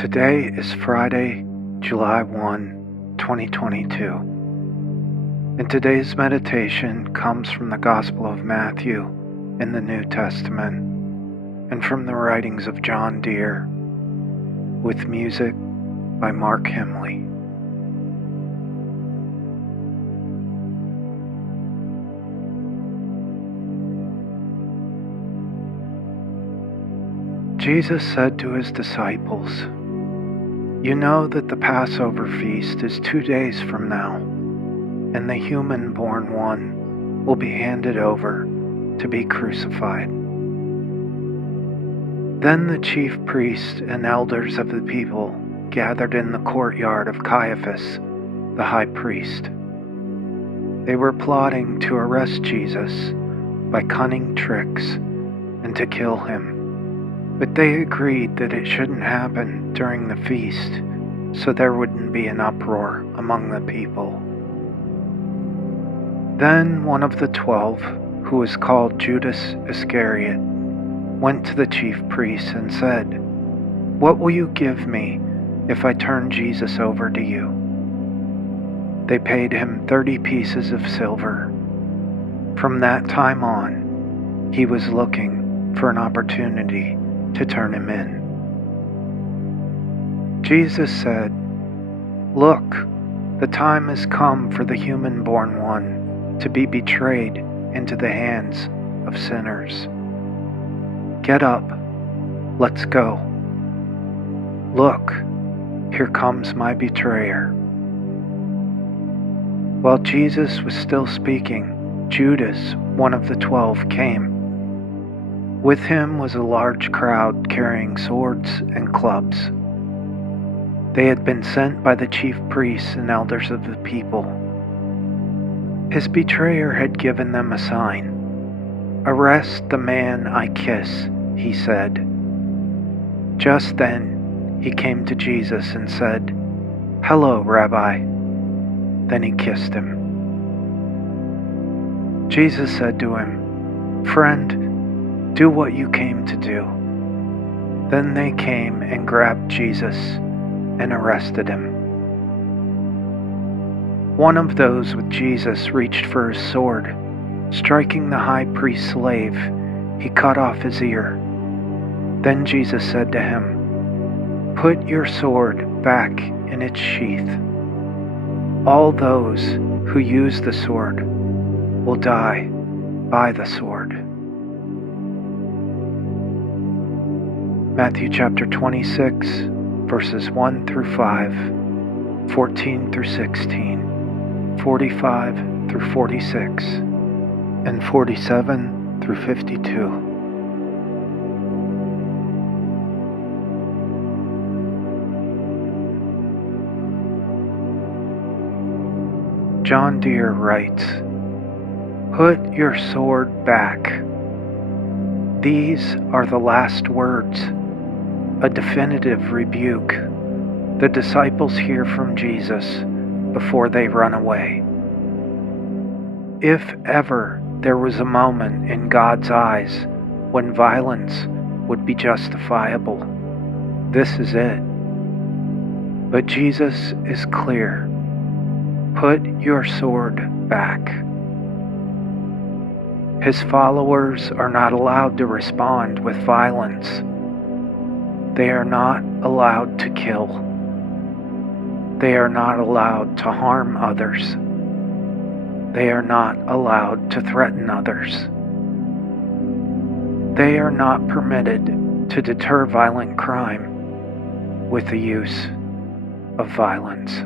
Today is Friday, July 2022, and today's meditation comes from the Gospel of Matthew in the New Testament and from the writings of John Deere, with music by Mark Himley. Jesus said to his disciples, "You know that the Passover feast is 2 days from now, and the human-born one will be handed over to be crucified." Then the chief priests and elders of the people gathered in the courtyard of Caiaphas, the high priest. They were plotting to arrest Jesus by cunning tricks and to kill him. But they agreed that it shouldn't happen during the feast, so there wouldn't be an uproar among the people. Then one of the 12, who was called Judas Iscariot, went to the chief priests and said, "What will you give me if I turn Jesus over to you?" They paid him 30 pieces of silver. From that time on, he was looking for an opportunity to turn him in. Jesus said, "Look, the time has come for the human-born one to be betrayed into the hands of sinners. Get up, let's go. Look, here comes my betrayer." While Jesus was still speaking, Judas, one of the 12, came. With him was a large crowd carrying swords and clubs. They had been sent by the chief priests and elders of the people. His betrayer had given them a sign. "Arrest the man I kiss," he said. Just then he came to Jesus and said, "Hello, Rabbi." Then he kissed him. Jesus said to him, "Friend, do what you came to do." Then they came and grabbed Jesus and arrested him. One of those with Jesus reached for his sword. Striking the high priest's slave, he cut off his ear. Then Jesus said to him, "Put your sword back in its sheath. All those who use the sword will die by the sword." Matthew chapter 26, verses 1 through 5, 14 through 16, 45 through 46, and 47 through 52. John Deere writes, "Put your sword back." These are the last words, a definitive rebuke the disciples hear from Jesus before they run away. If ever there was a moment in God's eyes when violence would be justifiable, this is it. But Jesus is clear. Put your sword back. His followers are not allowed to respond with violence. They are not allowed to kill. They are not allowed to harm others. They are not allowed to threaten others. They are not permitted to deter violent crime with the use of violence.